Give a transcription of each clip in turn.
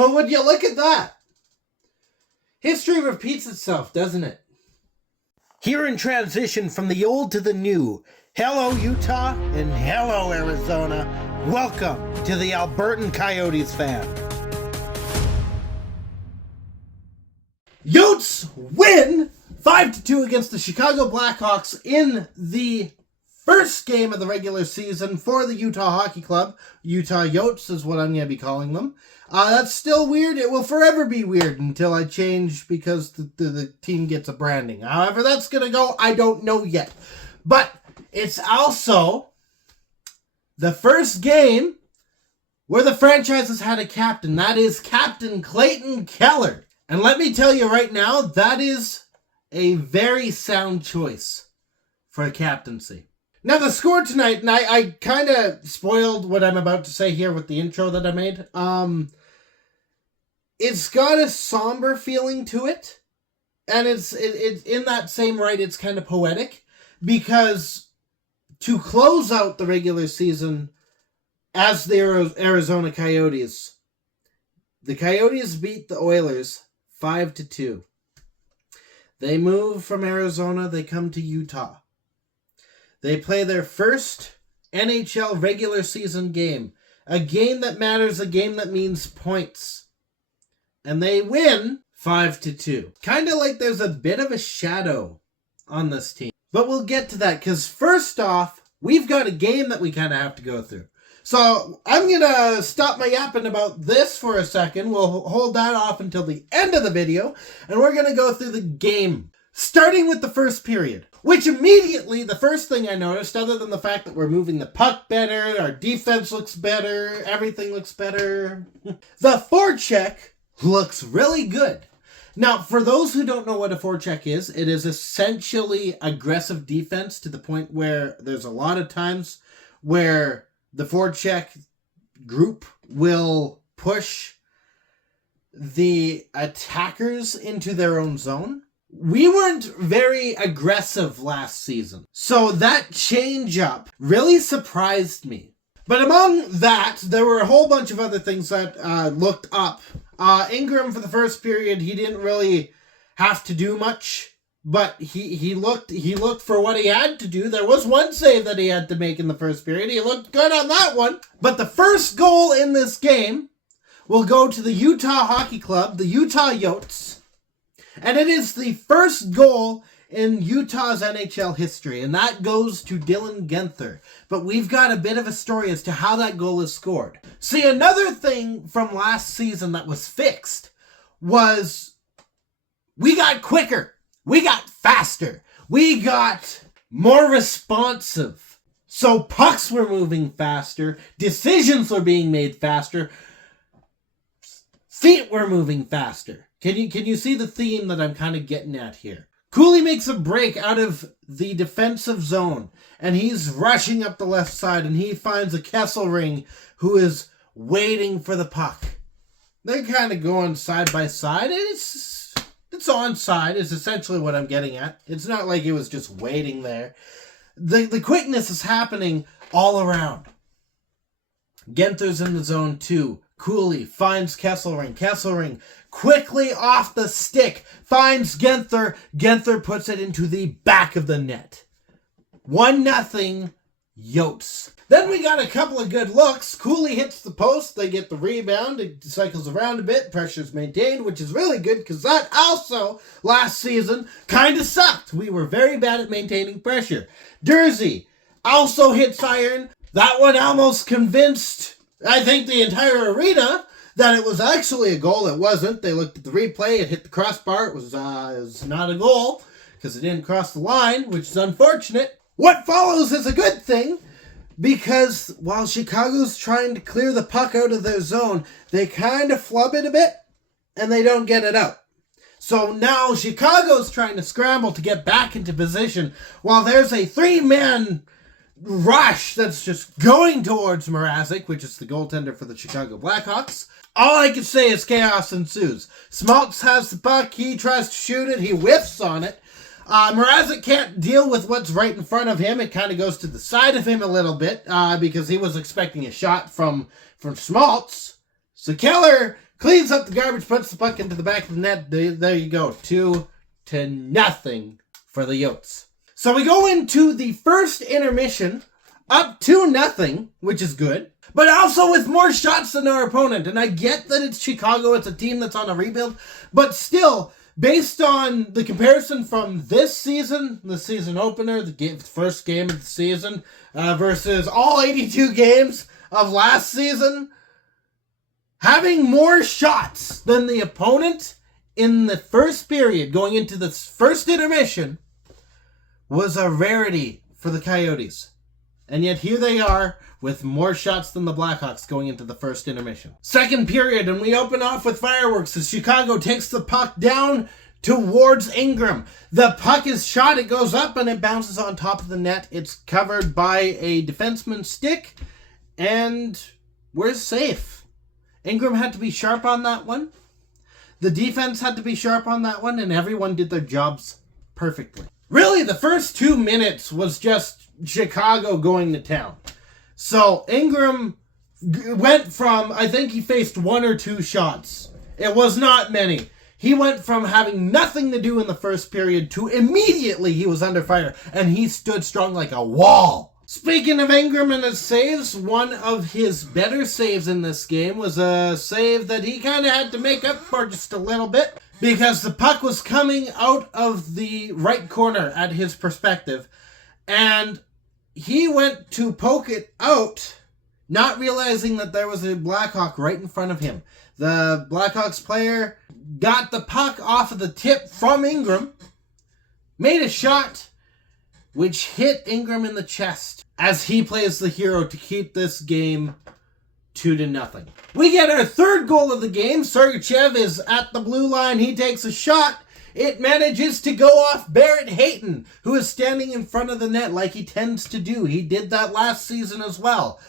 Well, would you look at that? History repeats itself, doesn't it? Here in transition from the old to the new, hello Utah and hello Arizona. Welcome to the Albertan Coyotes Fan. Yotes win 5-2 against the Chicago Blackhawks in the first game of the regular season for the Utah Hockey Club. Utah Yotes is what I'm going to be calling them. That's still weird. It will forever be weird until I change because the team gets a branding. However that's going to go, I don't know yet. But it's also the first game where the franchise has had a captain. That is Captain Clayton Keller. And let me tell you right now, that is a very sound choice for a captaincy. Now, the score tonight, and I kind of spoiled what I'm about to say here with the intro that I made. It's got a somber feeling to it. And it's in that same right, it's kind of poetic. Because to close out the regular season as the Arizona Coyotes, the Coyotes beat the Oilers 5-2. They move from Arizona, they come to Utah. They play their first NHL regular season game. A game that matters, a game that means points. And they win 5-2. Kind of like there's a bit of a shadow on this team. But we'll get to that, because first off, we've got a game that we kind of have to go through. So I'm going to stop my yapping about this for a second. We'll hold that off until the end of the video. And we're going to go through the game. Starting with the first period. Which immediately, the first thing I noticed, other than the fact that we're moving the puck better, our defense looks better, everything looks better. The forecheck looks really good. Now, for those who don't know what a forecheck is, it is essentially aggressive defense to the point where there's a lot of times where the forecheck group will push the attackers into their own zone. We weren't very aggressive last season, so that change-up really surprised me. But among that, there were a whole bunch of other things that looked up. Ingram, for the first period, he didn't really have to do much, but he looked for what he had to do. There was one save that he had to make in the first period. He looked good on that one. But the first goal in this game will go to the Utah Hockey Club, the Utah Yotes. And it is the first goal in Utah's NHL history, and that goes to Dylan Guenther. But we've got a bit of a story as to how that goal is scored. See, another thing from last season that was fixed was we got quicker, we got faster, we got more responsive. So pucks were moving faster, decisions were being made faster, feet were moving faster. Can you see the theme that I'm kind of getting at here? Cooley makes a break out of the defensive zone, and he's rushing up the left side, and he finds a Kesselring who is waiting for the puck. They're kind of going side by side. It's onside is essentially what I'm getting at. It's not like it was just waiting there. The quickness is happening all around. Guenther's in the zone too. Cooley finds Kesselring. Kesselring quickly off the stick finds Guenther. Guenther puts it into the back of the net. 1-0 Yotes. Then we got a couple of good looks. Cooley hits the post. They get the rebound. It cycles around a bit. Pressure's maintained, which is really good because that also, last season, kind of sucked. We were very bad at maintaining pressure. Dursey also hits iron. That one almost convinced, I think, the entire arena that it was actually a goal. It wasn't. They looked at the replay. It hit the crossbar. It was not a goal because it didn't cross the line, which is unfortunate. What follows is a good thing because while Chicago's trying to clear the puck out of their zone, they kind of flub it a bit and they don't get it out. So now Chicago's trying to scramble to get back into position while there's a 3-man rush that's just going towards Mrazek, which is the goaltender for the Chicago Blackhawks. All I can say is chaos ensues. Smoltz has the puck. He tries to shoot it. He whiffs on it. Mrazek can't deal with what's right in front of him. It kind of goes to the side of him a little bit because he was expecting a shot from Smoltz. So Keller cleans up the garbage, puts the puck into the back of the net. There you go. 2-0 for the Yotes. So we go into the first intermission up 2-0, which is good, but also with more shots than our opponent. And I get that it's Chicago, it's a team that's on a rebuild, but still, based on the comparison from this season, the season opener, the first game of the season, versus all 82 games of last season, having more shots than the opponent in the first period going into the first intermission was a rarity for the Coyotes. And yet here they are with more shots than the Blackhawks going into the first intermission. Second period, and we open off with fireworks as Chicago takes the puck down towards Ingram. The puck is shot, it goes up, and it bounces on top of the net. It's covered by a defenseman's stick, and we're safe. Ingram had to be sharp on that one. The defense had to be sharp on that one, and everyone did their jobs perfectly. Really, the first 2 minutes was just Chicago going to town. So Ingram went from, I think he faced 1 or 2 shots. It was not many. He went from having nothing to do in the first period to immediately he was under fire, and he stood strong like a wall. Speaking of Ingram and his saves, one of his better saves in this game was a save that he kind of had to make up for just a little bit, because the puck was coming out of the right corner at his perspective, and he went to poke it out, not realizing that there was a Blackhawk right in front of him. The Blackhawks player got the puck off of the tip from Ingram, made a shot, which hit Ingram in the chest as he plays the hero to keep this game 2-0. We get our third goal of the game. Sergachev is at the blue line. He takes a shot. It manages to go off Barrett Hayton, who is standing in front of the net like he tends to do. He did that last season as well.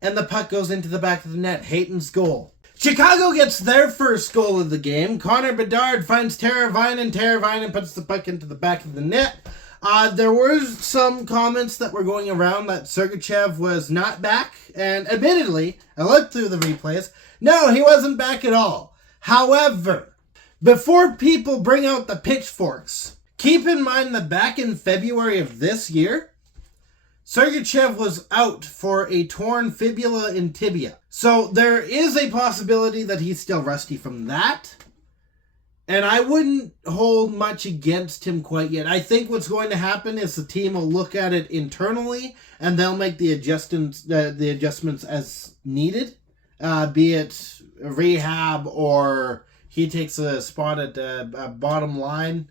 And the puck goes into the back of the net. Hayton's goal. Chicago gets their first goal of the game. Connor Bedard finds Teravainen. Teravainen puts the puck into the back of the net. There were some comments that were going around that Sergachev was not back. And admittedly, I looked through the replays. No, he wasn't back at all. However, before people bring out the pitchforks, keep in mind that back in February of this year, Sergachev was out for a torn fibula and tibia. So there is a possibility that he's still rusty from that. And I wouldn't hold much against him quite yet. I think what's going to happen is the team will look at it internally and they'll make the adjustments as needed, be it rehab or he takes a spot at a bottom line.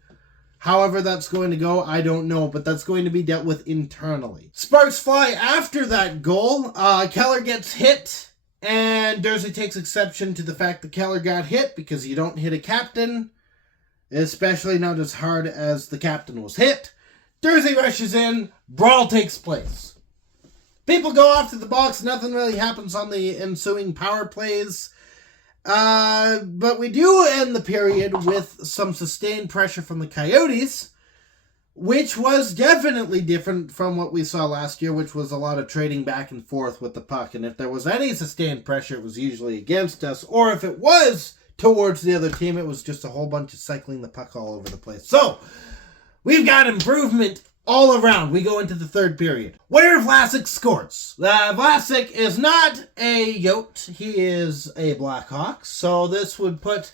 However that's going to go, I don't know, but that's going to be dealt with internally. Sparks fly after that goal. Keller gets hit. And Dursley takes exception to the fact that Keller got hit because you don't hit a captain, especially not as hard as the captain was hit. Dursley rushes in, brawl takes place. People go off to the box, nothing really happens on the ensuing power plays. But we do end the period with some sustained pressure from the Coyotes, which was definitely different from what we saw last year, which was a lot of trading back and forth with the puck. And if there was any sustained pressure, it was usually against us. Or if it was towards the other team, it was just a whole bunch of cycling the puck all over the place. So, we've got improvement all around. We go into the third period, where Vlasic scores. Vlasic is not a Yote. He is a Blackhawk. So this would put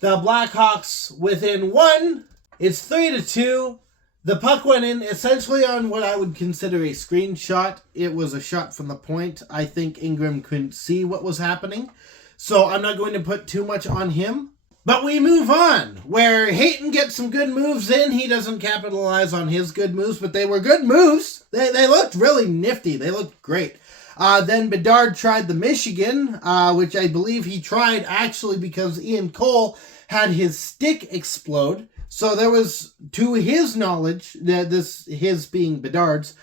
the Blackhawks within 1. It's 3-2. The puck went in essentially on what I would consider a screenshot. It was a shot from the point. I think Ingram couldn't see what was happening. So I'm not going to put too much on him. But we move on, where Hayton gets some good moves in. He doesn't capitalize on his good moves, but they were good moves. They looked really nifty. They looked great. Then Bedard tried the Michigan, which I believe he tried actually because Ian Cole had his stick explode. So there was, to his knowledge, his being Bedard's,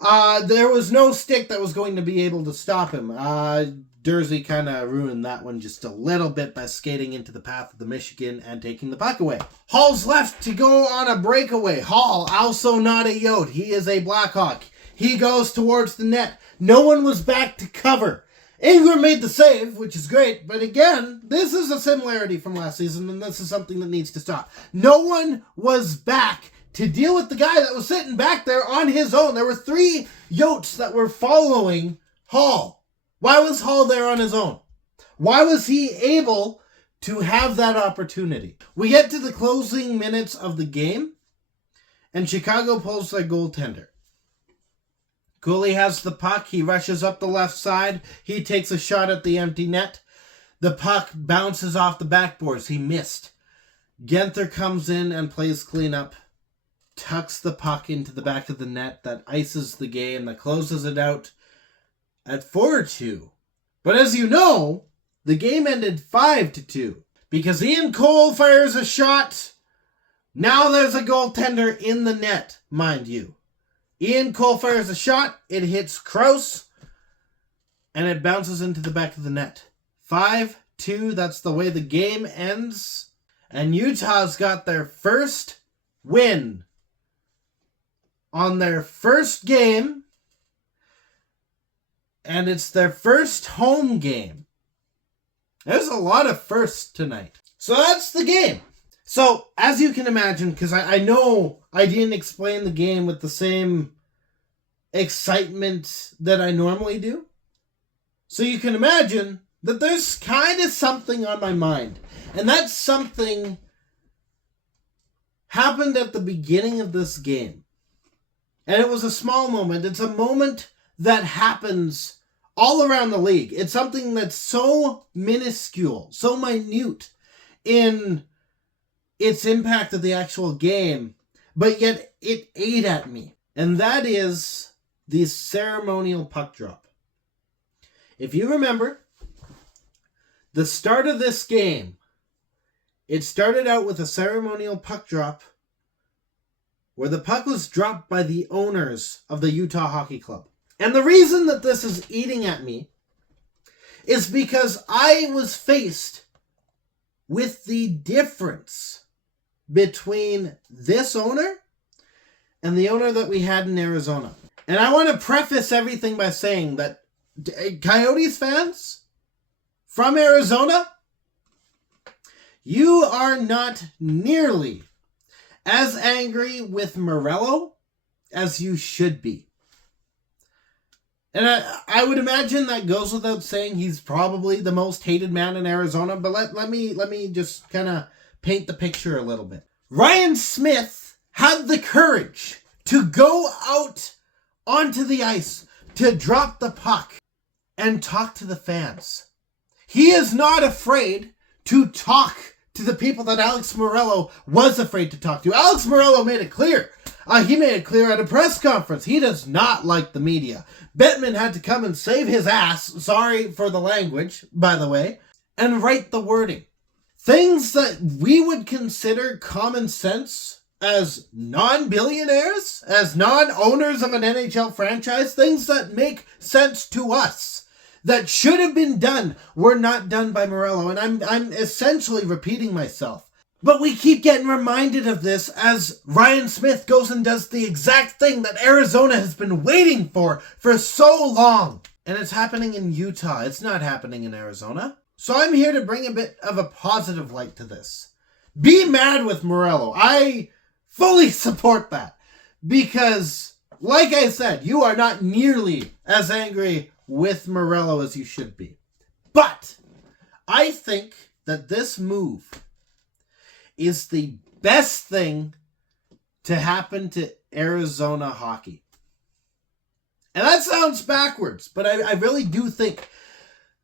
there was no stick that was going to be able to stop him. Dursley kind of ruined that one just a little bit by skating into the path of the Michigan and taking the puck away. Hall's left to go on a breakaway. Hall, also not a Yote. He is a Blackhawk. He goes towards the net. No one was back to cover. Ingram made the save, which is great, but again, this is a similarity from last season, and this is something that needs to stop. No one was back to deal with the guy that was sitting back there on his own. There were 3 Yotes that were following Hall. Why was Hall there on his own? Why was he able to have that opportunity? We get to the closing minutes of the game, and Chicago pulls their goaltender. Cooley has the puck. He rushes up the left side. He takes a shot at the empty net. The puck bounces off the backboards. He missed. Genther comes in and plays cleanup. Tucks the puck into the back of the net. That ices the game. That closes it out at 4-2. But as you know, the game ended 5-2. Because Ian Cole fires a shot. Now there's a goaltender in the net, mind you. Ian Cole fires a shot, it hits Krause, and it bounces into the back of the net. 5-2, that's the way the game ends. And Utah's got their first win on their first game, and it's their first home game. There's a lot of firsts tonight. So that's the game. So, as you can imagine, because I know I didn't explain the game with the same excitement that I normally do. So you can imagine that there's kind of something on my mind. And that something happened at the beginning of this game. And it was a small moment. It's a moment that happens all around the league. It's something that's so minuscule, so minute in its impact of the actual game, but yet it ate at me. And that is the ceremonial puck drop. If you remember, the start of this game, it started out with a ceremonial puck drop where the puck was dropped by the owners of the Utah Hockey Club. And the reason that this is eating at me is because I was faced with the difference between this owner and the owner that we had in Arizona. And I want to preface everything by saying that Coyotes fans from Arizona, you are not nearly as angry with Morello as you should be. And I would imagine that goes without saying. He's probably the most hated man in Arizona, but let me just kind of paint the picture a little bit. Ryan Smith had the courage to go out onto the ice, to drop the puck, and talk to the fans. He is not afraid to talk to the people that Alex Morello was afraid to talk to. Alex Morello made it clear. He made it clear at a press conference. He does not like the media. Bettman had to come and save his ass, sorry for the language, by the way, and write the wording. Things that we would consider common sense as non-billionaires, as non-owners of an NHL franchise, things that make sense to us, that should have been done, were not done by Morello. And I'm essentially repeating myself. But we keep getting reminded of this as Ryan Smith goes and does the exact thing that Arizona has been waiting for so long. And it's happening in Utah. It's not happening in Arizona. So I'm here to bring a bit of a positive light to this. Be mad with Morello. I fully support that. Because, like I said, you are not nearly as angry with Morello as you should be. But I think that this move is the best thing to happen to Arizona hockey. And that sounds backwards, but I really do think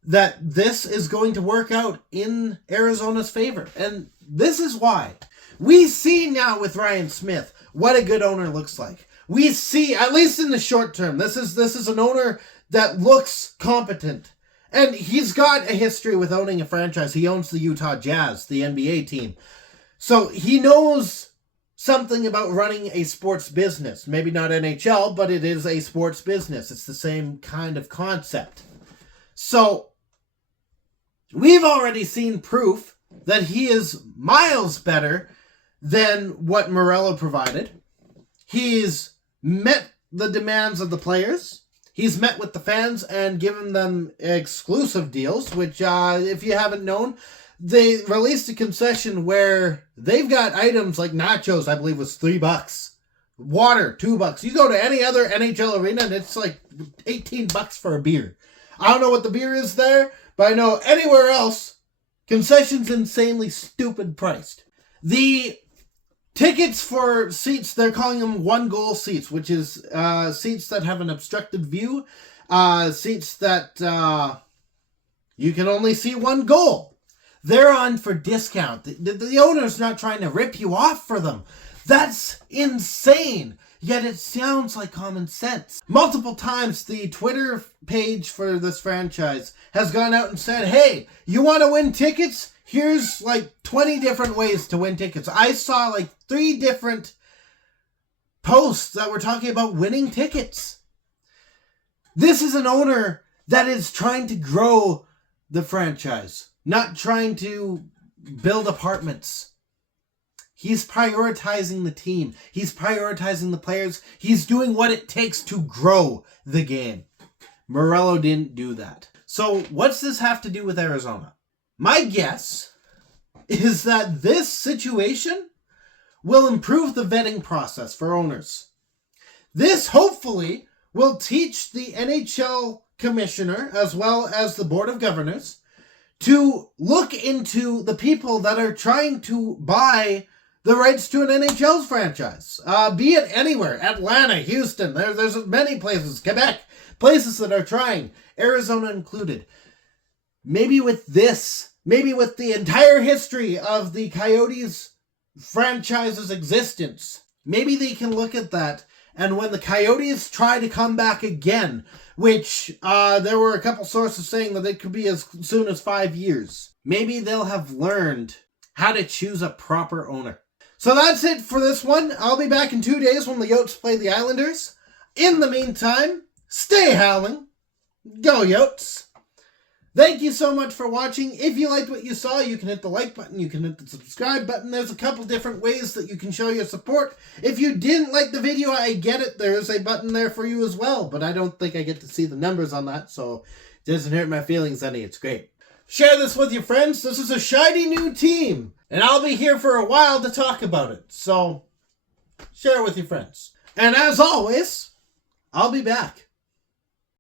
that this is going to work out in Arizona's favor. And this is why. We see now with Ryan Smith what a good owner looks like. We see, at least in the short term, this is an owner that looks competent. And he's got a history with owning a franchise. He owns the Utah Jazz, the NBA team. So he knows something about running a sports business. Maybe not NHL, but it is a sports business. It's the same kind of concept. So we've already seen proof that he is miles better than what Morello provided. He's met the demands of the players. He's met with the fans and given them exclusive deals, which, if you haven't known, they released a concession where they've got items like nachos, I believe was $3. Water, $2. You go to any other NHL arena and it's like $18 for a beer. I don't know what the beer is there, but I know anywhere else, concessions insanely stupid priced. The tickets for seats, they're calling them one-goal seats, which is seats that have an obstructed view, seats that you can only see one goal. They're on for discount. The owner's not trying to rip you off for them. That's insane. Yet it sounds like common sense. Multiple times, the Twitter page for this franchise has gone out and said, hey, you want to win tickets? Here's like 20 different ways to win tickets. I saw like 3 different posts that were talking about winning tickets. This is an owner that is trying to grow the franchise, not trying to build apartments. He's prioritizing the team. He's prioritizing the players. He's doing what it takes to grow the game. Morello didn't do that. So what's this have to do with Arizona? My guess is that this situation will improve the vetting process for owners. This hopefully will teach the NHL commissioner as well as the board of governors to look into the people that are trying to buy the rights to an NHL franchise. Be it anywhere. Atlanta, Houston, there's many places. Quebec, places that are trying. Arizona included. Maybe with this, maybe with the entire history of the Coyotes franchise's existence, maybe they can look at that, and when the Coyotes try to come back again, which there were a couple sources saying that it could be as soon as 5 years, maybe they'll have learned how to choose a proper owner. So that's it for this one. I'll be back in 2 days when the Yotes play the Islanders. In the meantime, stay howling. Go Yotes. Thank you so much for watching. If you liked what you saw, you can hit the like button. You can hit the subscribe button. There's a couple different ways that you can show your support. If you didn't like the video, I get it. There is a button there for you as well. But I don't think I get to see the numbers on that. So it doesn't hurt my feelings any. It's great. Share this with your friends. This is a shiny new team. And I'll be here for a while to talk about it. So share it with your friends. And as always, I'll be back.